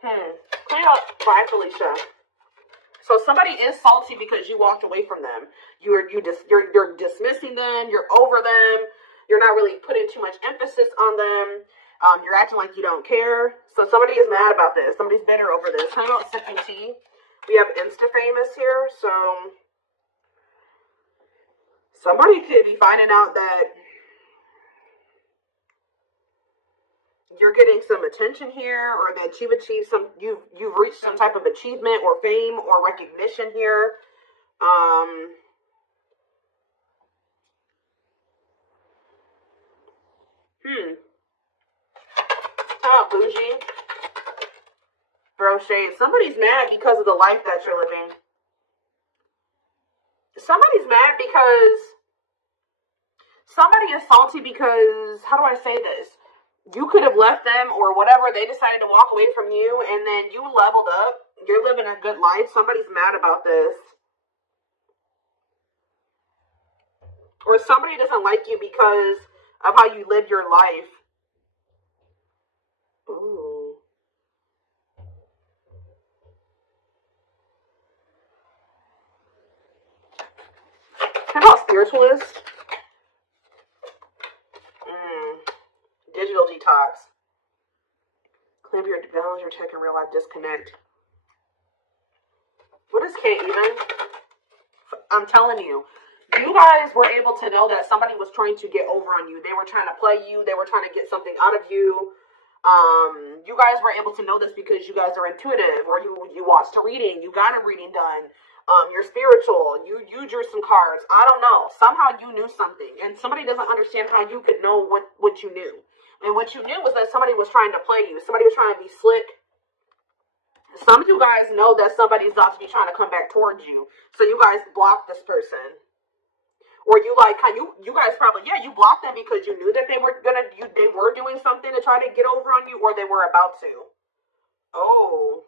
Clean up. Bye, Felicia. So somebody is salty because you walked away from them. You're dismissing them. You're over them. You're not really putting too much emphasis on them. You're acting like you don't care. So somebody is mad about this. Somebody's bitter over this. Talking about sipping tea. We have Insta-famous here. So somebody could be finding out that you're getting some attention here, or that you've achieved you've reached some type of achievement or fame or recognition here. Oh, bougie. Throw shade. Somebody's mad because of the life that you're living. Somebody's mad because somebody is salty because, how do I say this? You could have left them or whatever. They decided to walk away from you, and then you leveled up. You're living a good life. Somebody's mad about this. Or somebody doesn't like you because of how you live your life. Ooh. How about spiritualists? Digital detox. Claim your balance, your tech, and real life disconnect. What is can't even? I'm telling you. You guys were able to know that somebody was trying to get over on you. They were trying to play you. They were trying to get something out of you. You guys were able to know this because you guys are intuitive, or you watched a reading. You got a reading done. You're spiritual. You drew some cards. I don't know. Somehow you knew something, and somebody doesn't understand how you could know what you knew. And what you knew was that somebody was trying to play you. Somebody was trying to be slick. Some of you guys know that somebody's about to be trying to come back towards you. So you guys blocked this person. Or you you guys probably, you blocked them because you knew that they were doing something to try to get over on you, or they were about to. Oh.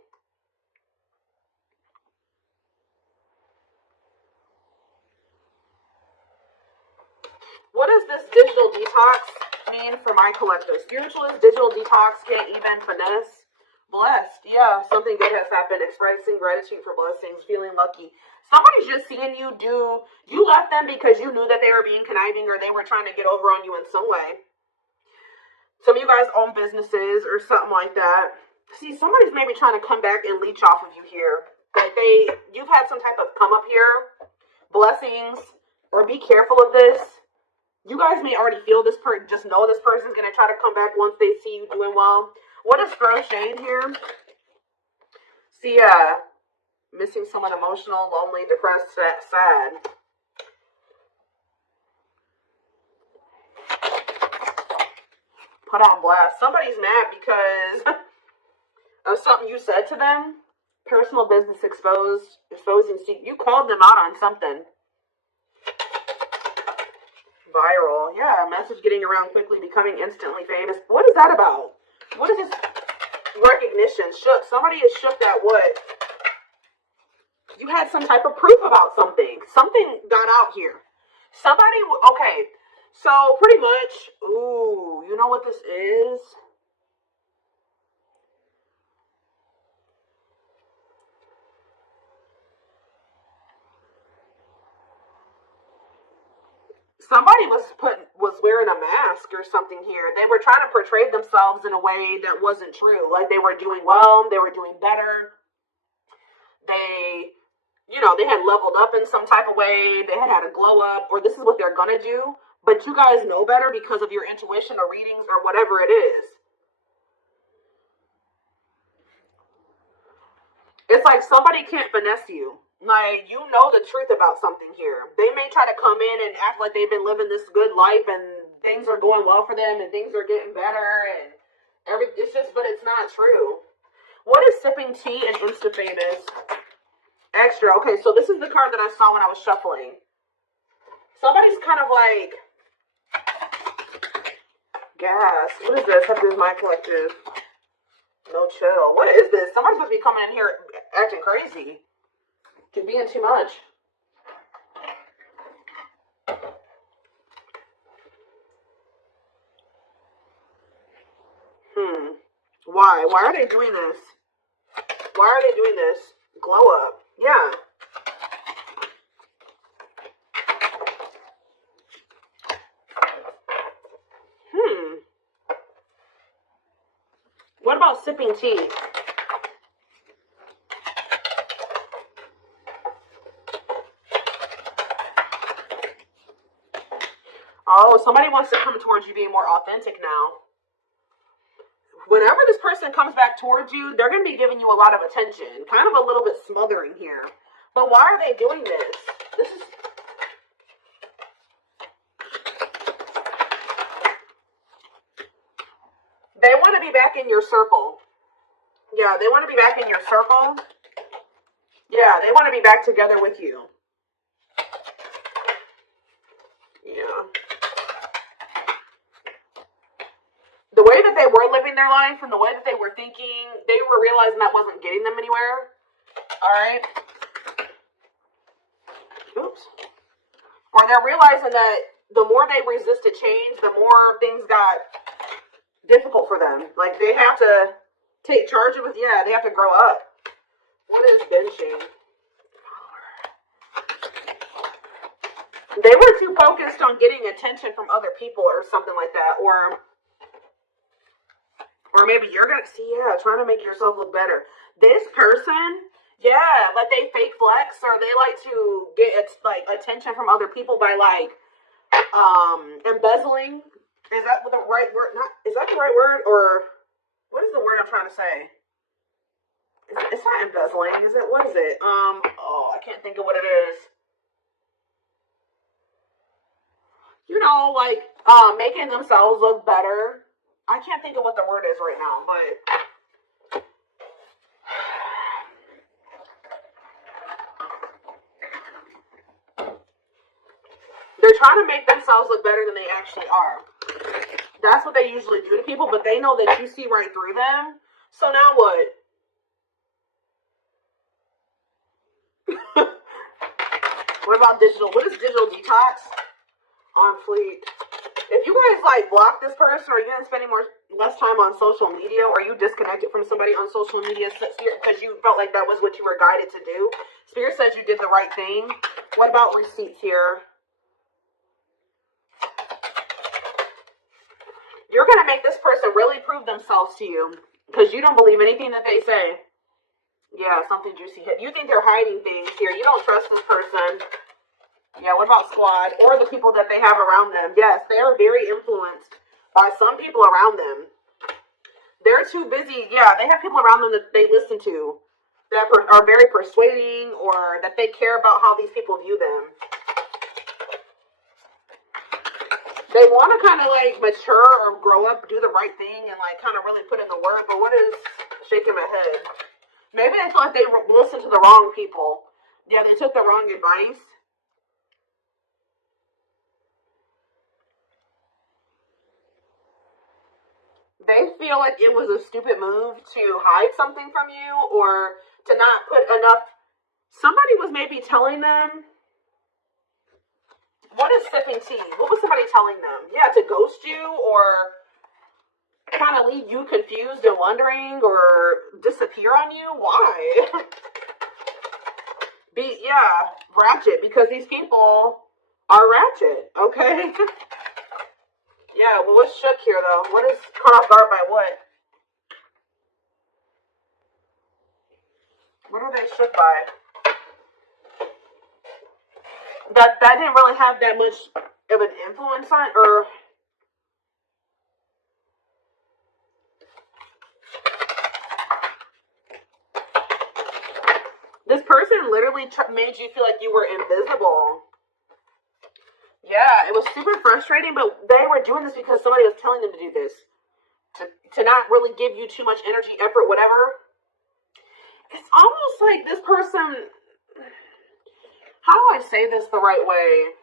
What does this digital detox mean for my collective? Spiritualist, digital detox, can't even finesse. Blessed. Yeah, something good has happened. Expressing gratitude for blessings, feeling lucky. Somebody's just seeing you do. You left them because you knew that they were being conniving, or they were trying to get over on you in some way. Some of you guys own businesses or something like that. See, somebody's maybe trying to come back and leech off of you here. Like you've had some type of come up here. Blessings. Or be careful of this. You guys may already feel this person, just know this person's going to try to come back once they see you doing well. What is throw shade here? See, missing someone emotional, lonely, depressed, sad. Put on blast. Somebody's mad because of something you said to them. Personal business exposing. You called them out on something. Viral. Yeah, message getting around quickly, becoming instantly famous. What is that about? What is this recognition? Shook. Somebody is shook that what? You had some type of proof about something. Something got out here. Okay. So pretty much, ooh, you know what this is? Somebody was wearing a mask or something here. They were trying to portray themselves in a way that wasn't true. Like they were doing well, they were doing better. They had leveled up in some type of way. They had a glow up, or this is what they're gonna do. But you guys know better because of your intuition or readings or whatever it is. It's like somebody can't finesse you. Like, you know the truth about something here. They may try to come in and act like they've been living this good life and things are going well for them and things are getting better and but it's not true. What is sipping tea and Insta famous? Extra. Okay, so this is the card that I saw when I was shuffling. Somebody's kind of like, gas. What is this? This is my collective. No chill. What is this? Somebody's supposed to be coming in here acting crazy. You're being too much. Why? Why are they doing this? Why are they doing this? Glow up. Yeah. What about sipping tea? Oh, somebody wants to come towards you being more authentic now. Whenever this person comes back towards you, they're going to be giving you a lot of attention. Kind of a little bit smothering here. But why are they doing this? This is... They want to be back in your circle. Yeah, they want to be back in your circle. Yeah, they want to be back together with you. Yeah. The way that they were living their life and the way that they were thinking, they were realizing that wasn't getting them anywhere. All right. Oops. Or they're realizing that the more they resisted change, the more things got difficult for them. Like, they have to take charge of it. Yeah, they have to grow up. What is benching? They were too focused on getting attention from other people or something like that. Or maybe you're going to see, yeah, trying to make yourself look better. This person, yeah, like they fake flex, or they like to get like attention from other people by like embezzling. Is that the right word? Not, is that the right word? Or what is the word I'm trying to say? It's not embezzling, is it? What is it? Oh, I can't think of what it is. You know, like making themselves look better. I can't think of what the word is right now, but they're trying to make themselves look better than they actually are. That's what they usually do to people, but they know that you see right through them. So now what? What about digital? What is digital detox? On fleek. If you guys like block this person, or you're gonna spend less time on social media, or you disconnected from somebody on social media because you felt like that was what you were guided to do, Spirit says you did the right thing. What about receipts here? You're gonna make this person really prove themselves to you because you don't believe anything that they say. Yeah, something juicy hit. You think they're hiding things here. You don't trust this person. Yeah, what about squad? Or the people that they have around them. Yes, they are very influenced by some people around them. They're too busy. Yeah, they have people around them that they listen to that are very persuading, or that they care about how these people view them. They want to kind of like mature or grow up, do the right thing, and like kind of really put in the work. But what is shaking my head? Maybe they feel like they listened to the wrong people. Yeah, they took the wrong advice. They feel like it was a stupid move to hide something from you, or to not put enough. Somebody was maybe telling them. What is sipping tea? What was somebody telling them? Yeah, to ghost you, or kind of leave you confused and wondering, or disappear on you. Why? Ratchet, because these people are ratchet. Okay. Yeah, well, what's shook here, though? What is caught off guard by what? What are they shook by? That didn't really have that much of an influence on, or... This person literally made you feel like you were invisible. Yeah, it was super frustrating, but they were doing this because somebody was telling them to do this. To not really give you too much energy, effort, whatever. It's almost like this person... How do I say this the right way?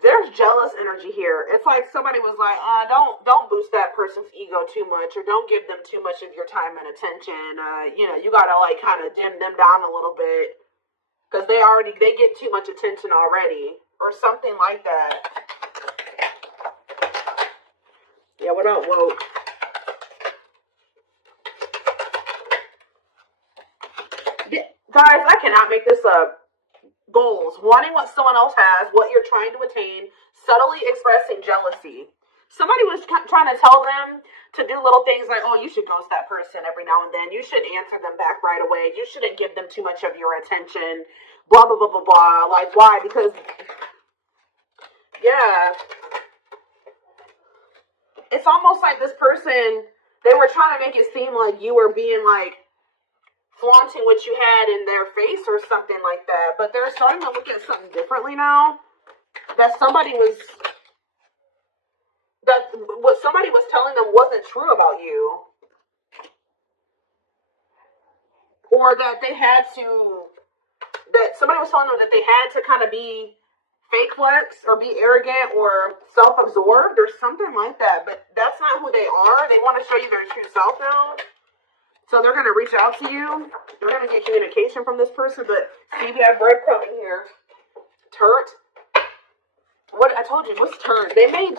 There's jealous energy here. It's like somebody was like, don't boost that person's ego too much, or don't give them too much of your time and attention. You gotta like kind of dim them down a little bit. Because they get too much attention already. Or something like that. Yeah, what about woke? Guys, I cannot make this up. Goals. Wanting what someone else has, what you're trying to attain, subtly expressing jealousy. Somebody was trying to tell them to do little things like, oh, you should ghost that person every now and then. You should answer them back right away. You shouldn't give them too much of your attention. Blah, blah, blah, blah, blah. Like, why? Because, yeah. It's almost like this person, they were trying to make it seem like you were being like, flaunting what you had in their face or something like that. But they're starting to look at something differently now. That what somebody was telling them wasn't true about you. Or that somebody was telling them that they had to kind of be fake flex or be arrogant or self-absorbed or something like that. But that's not who they are. They want to show you their true self now. So they're going to reach out to you. They're going to get communication from this person. But see, we have breadcrumb in here. Turret. What I told you, what's turret? They may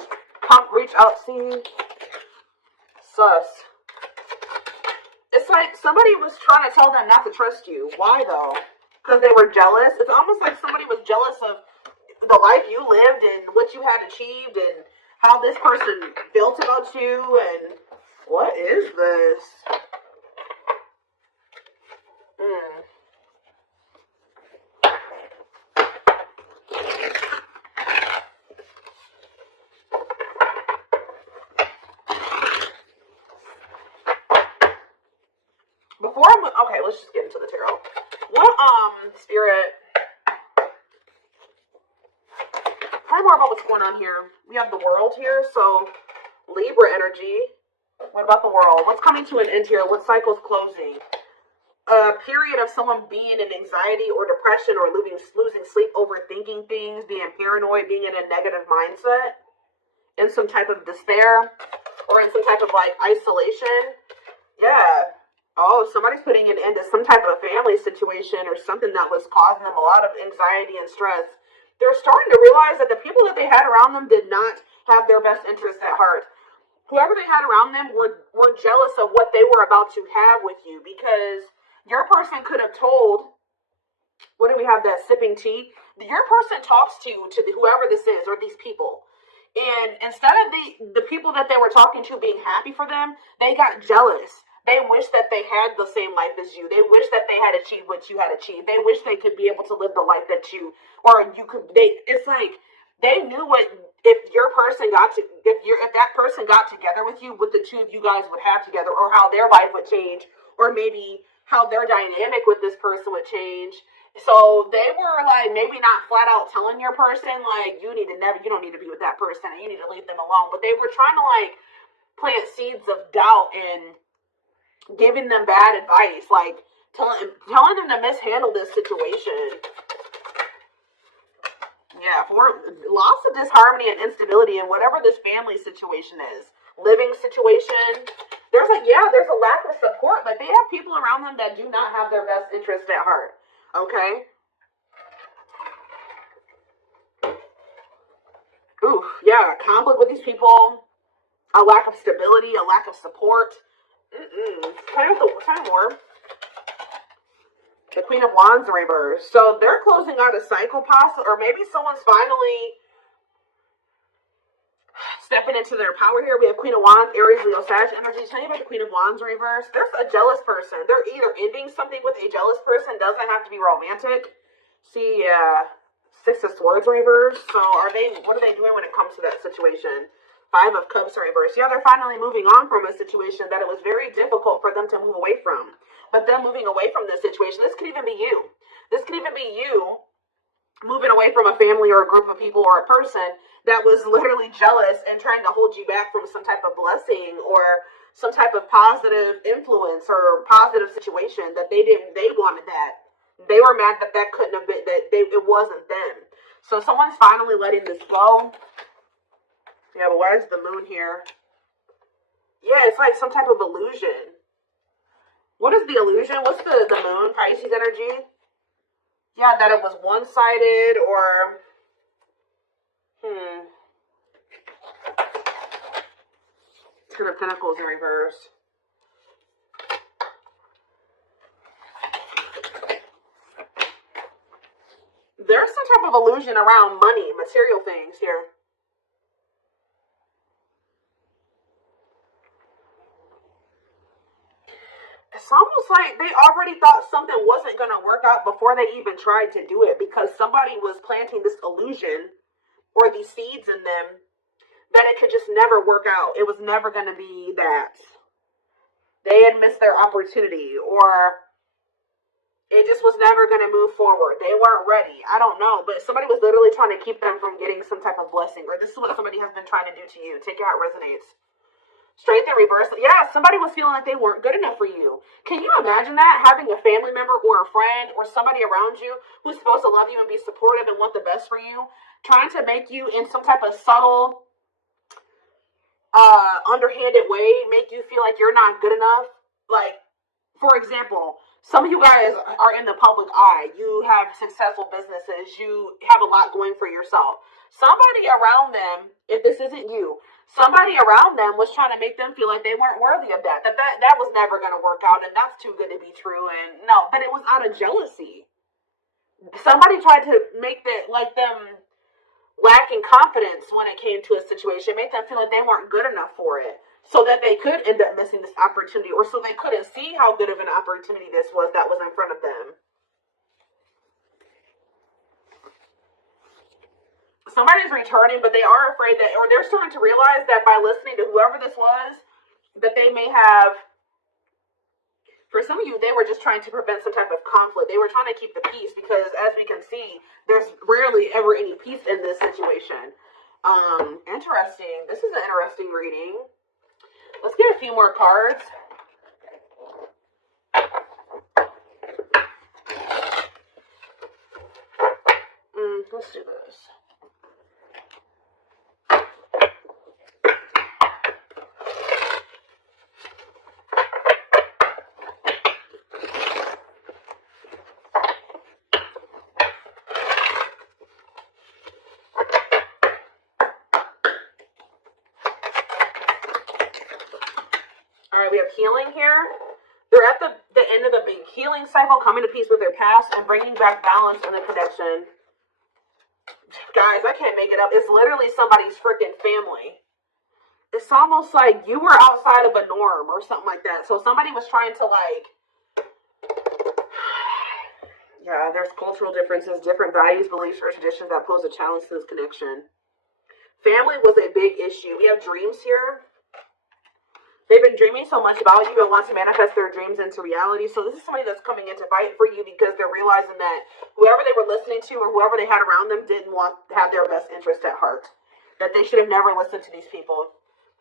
reach out. See, sus. It's like somebody was trying to tell them not to trust you. Why though? Because they were jealous. It's almost like somebody was jealous of the life you lived and what you had achieved and how this person felt about you. And what is this? Okay, let's just get into the tarot. What, Spirit, tell me more about what's going on here. We have the World here, so Libra energy. What about the World? What's coming to an end here? What cycle's closing? A period of someone being in anxiety or depression or losing sleep, overthinking things, being paranoid, being in a negative mindset, in some type of despair, or in some type of like isolation. Yeah. Oh, somebody's putting an end to some type of family situation or something that was causing them a lot of anxiety and stress. They're starting to realize that the people that they had around them did not have their best interests at heart. Whoever they had around them were jealous of what they were about to have with you, because your person could have told, what do we have, that sipping tea? Your person talks to whoever this is or these people. And instead of the people that they were talking to being happy for them, they got jealous. They wish that they had the same life as you. They wish that they had achieved what you had achieved. They wish they could be able to live the life that you, or you could. It's like they knew what if that person got together with you, what the two of you guys would have together, or how their life would change, or maybe how their dynamic with this person would change. So they were like maybe not flat out telling your person like you don't need to be with that person and you need to leave them alone. But they were trying to like plant seeds of doubt and giving them bad advice, like telling them to mishandle this situation. Yeah, for lots of disharmony and instability in whatever this family situation is, living situation. There's a lack of support. Like they have people around them that do not have their best interest at heart. Okay. Ooh, yeah, conflict with these people, a lack of stability, a lack of support. Kind of more. The Queen of Wands in reverse. So they're closing out a cycle, possibly, or maybe someone's finally stepping into their power here. We have Queen of Wands, Aries, Leo, Sag energy. Tell you about the Queen of Wands in reverse. There's a jealous person. They're either ending something with a jealous person. Doesn't have to be romantic. See, Six of Swords in reverse. So what are they doing when it comes to that situation? Five of Cups in reverse. Yeah, they're finally moving on from a situation that it was very difficult for them to move away from. But them moving away from this situation, this could even be you. This could even be you moving away from a family or a group of people or a person that was literally jealous and trying to hold you back from some type of blessing or some type of positive influence or positive situation that they wanted that. They were mad that couldn't have been, it wasn't them. So someone's finally letting this go. Yeah, but why is the moon here? Yeah, it's like some type of illusion. What is the illusion? What's the moon, Pisces energy? Yeah, that it was one-sided or... Ten of Pentacles in reverse. There's some type of illusion around money, material things here. It's almost like they already thought something wasn't going to work out before they even tried to do it, because somebody was planting this illusion or these seeds in them that it could just never work out. It was never going to be that. They had missed their opportunity, or it just was never going to move forward. They weren't ready. I don't know, but somebody was literally trying to keep them from getting some type of blessing, or this is what somebody has been trying to do to you. Take it how it resonates. Strength in reverse. Yeah, somebody was feeling like they weren't good enough for you. Can you imagine that? Having a family member or a friend or somebody around you who's supposed to love you and be supportive and want the best for you, trying to make you in some type of subtle, underhanded way, make you feel like you're not good enough. Like, for example, some of you guys are in the public eye. You have successful businesses. You have a lot going for yourself. Somebody around them, if this isn't you, somebody around them was trying to make them feel like they weren't worthy of that. That was never going to work out, and that's too good to be true. And no, but it was out of jealousy. Somebody tried to make them lack in confidence when it came to a situation, make them feel like they weren't good enough for it, so that they could end up missing this opportunity, or so they couldn't see how good of an opportunity this was that was in front of them. Somebody's returning, but they are afraid that, or they're starting to realize that by listening to whoever this was, that they may have, for some of you, they were just trying to prevent some type of conflict. They were trying to keep the peace, because as we can see, there's rarely ever any peace in this situation. Interesting. This is an interesting reading. Let's get a few more cards. Let's do this. We have healing here. They're at the end of the big healing cycle, coming to peace with their past and bringing back balance in the connection. Guys, I can't make it up. It's literally somebody's freaking family. It's almost like you were outside of a norm or something like that. So somebody was trying to yeah, there's cultural differences, different values, beliefs, or traditions that pose a challenge to this connection. Family was a big issue. We have dreams here. They've been dreaming so much about you and want to manifest their dreams into reality. So this is somebody that's coming in to fight for you, because they're realizing that whoever they were listening to or whoever they had around them didn't want to have their best interest at heart. That they should have never listened to these people.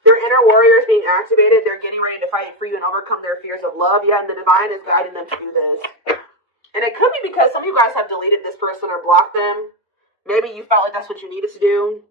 Their inner warrior is being activated. They're getting ready to fight for you and overcome their fears of love. Yeah, and the divine is guiding them to do this. And it could be because some of you guys have deleted this person or blocked them. Maybe you felt like that's what you needed to do.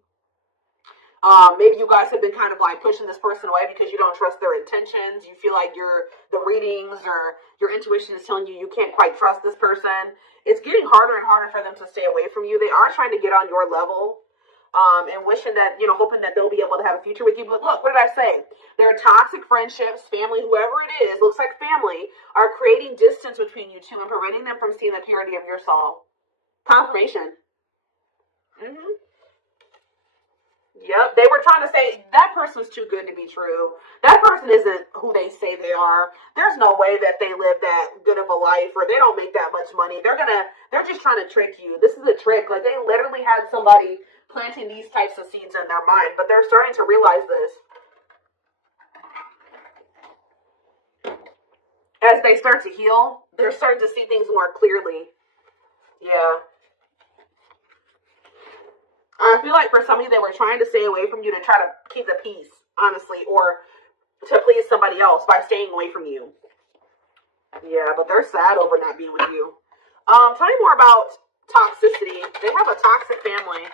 Maybe you guys have been kind of pushing this person away because you don't trust their intentions. You feel like the readings or your intuition is telling you you can't quite trust this person. It's getting harder and harder for them to stay away from you. They are trying to get on your level, and wishing that, hoping that they'll be able to have a future with you. But look, what did I say? Their toxic friendships, family, whoever it is, looks like family, are creating distance between you two and preventing them from seeing the purity of your soul. Confirmation. Yep, they were trying to say that person's too good to be true. That person isn't who they say they are. There's no way that they live that good of a life, or they don't make that much money. They're just trying to trick you. This is a trick. They literally had somebody planting these types of seeds in their mind, but they're starting to realize this. As they start to heal, they're starting to see things more clearly. Yeah. I feel like for some of you, they were trying to stay away from you to try to keep the peace, honestly, or to please somebody else by staying away from you. Yeah, but they're sad over not being with you. Tell me more about toxicity. They have a toxic family.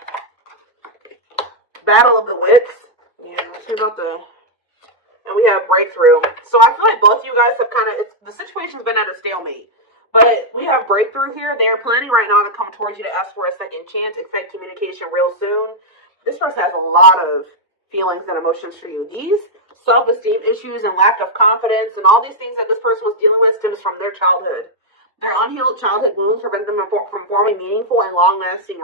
Battle of the wits. Yeah, let's about and we have breakthrough. So I feel like both of you guys have the situation's been at a stalemate. But we have breakthrough here. They are planning right now to come towards you to ask for a second chance. Expect communication real soon. This person has a lot of feelings and emotions for you. These self-esteem issues and lack of confidence and all these things that this person was dealing with stems from their childhood. Their unhealed childhood wounds prevent them from forming meaningful and long-lasting